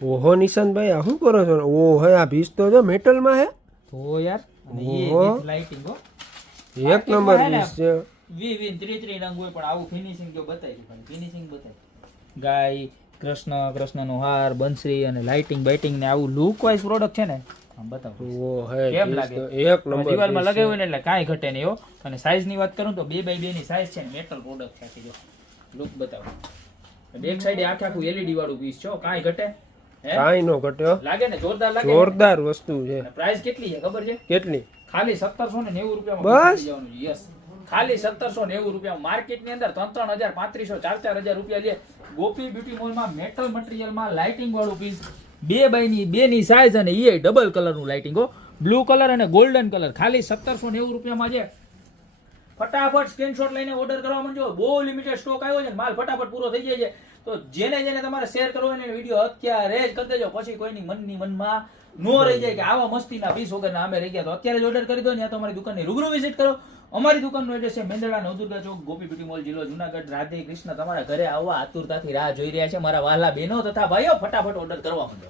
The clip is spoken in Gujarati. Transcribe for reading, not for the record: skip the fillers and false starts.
ઓહો નિશાંતભાઈ આ શું કરો છો? ઓહો આ પીસ તો જો મેટલમાં હે. તો યાર અને એ ઓહો. with lighting હો. એક નંબર પીસ છે. 33 રંગ હોય પણ આવું ફિનિશિંગ જો બતાવી પણ ફિનિશિંગ બતાવી ગાય કૃષ્ણનો હાર બંસરી અને લાઇટિંગ બાઇટિંગ ને આવું લુક વાઇઝ પ્રોડક્ટ છે ને આમ બતાવો ઓ હે કેમ પીસ લાગે? તો એક નંબર દિવાલમાં piece લગાવ્યું ને એટલે કાંઈ ઘટે નહીં હો. અને સાઈઝ ની વાત કરું તો 2x2 ની સાઈઝ છે ને મેટલ પ્રોડક્ટ છે આખી જો લુક બતાવો બેક સાઈડે આખું LED વાળું પીસ છે હો, કાંઈ ઘટે છે. હે કાંઈ નો ઘટ્યો. લાગે ને જોરદાર લાગે જોરદાર વસ્તુ છે. પ્રાઇસ કેટલી છે ખબર છે? કેટલી? ખાલી 1790 રૂપિયામાં બસ? જવાનું છે. યસ ખાલી 1790 રૂપિયામાં. માર્કેટ ની અંદર 3000 3500 4000 રૂપિયા લે. ગોપી બ્યુટી મોલ માં મેટલ મટીરીયલ માં લાઇટિંગ વાળું પીસ 2x2 ની સાઈઝ અને એ ડબલ કલર નું લાઇટિંગ હો, બ્લુ કલર અને ગોલ્ડન કલર ખાલી 1790 રૂપિયામાં છે. ફટાફટ સ્ક્રીનશોટ લઈને ઓર્ડર કરવા માંડજો. બહુ લિમિટેડ સ્ટોક આવ્યો છે, માલ ફટાફટ પૂરો થઈ જાય છે. તો જેને તમારે શેર કરવો હોય ને વિડીયો અત્યારે જ કરી દેજો, પછી કોઈની મનમાં નો રહી જાય કે આવા મસ્તીના પીસ વગરના અમે રહી ગયા. તો અત્યારે જ ઓર્ડર કરી દો ને, તો અમારી દુકાનની રૂબરૂ વિઝિટ કરો. અમારી દુકાનનું એડ્રેસ છે મેંદરડા નવદુર્ગા ચોક, ગોપી બ્યુટી મોલ, જિલ્લો જુનાગઢ. રાધે કૃષ્ણ. તમારા ઘરે આવવા આતુરતાથી રાહ જોઈ રહ્યા છે મારા વહાલા બહેનો તથા ભાઈઓ. ફટાફટ ઓર્ડર કરવા માંડો.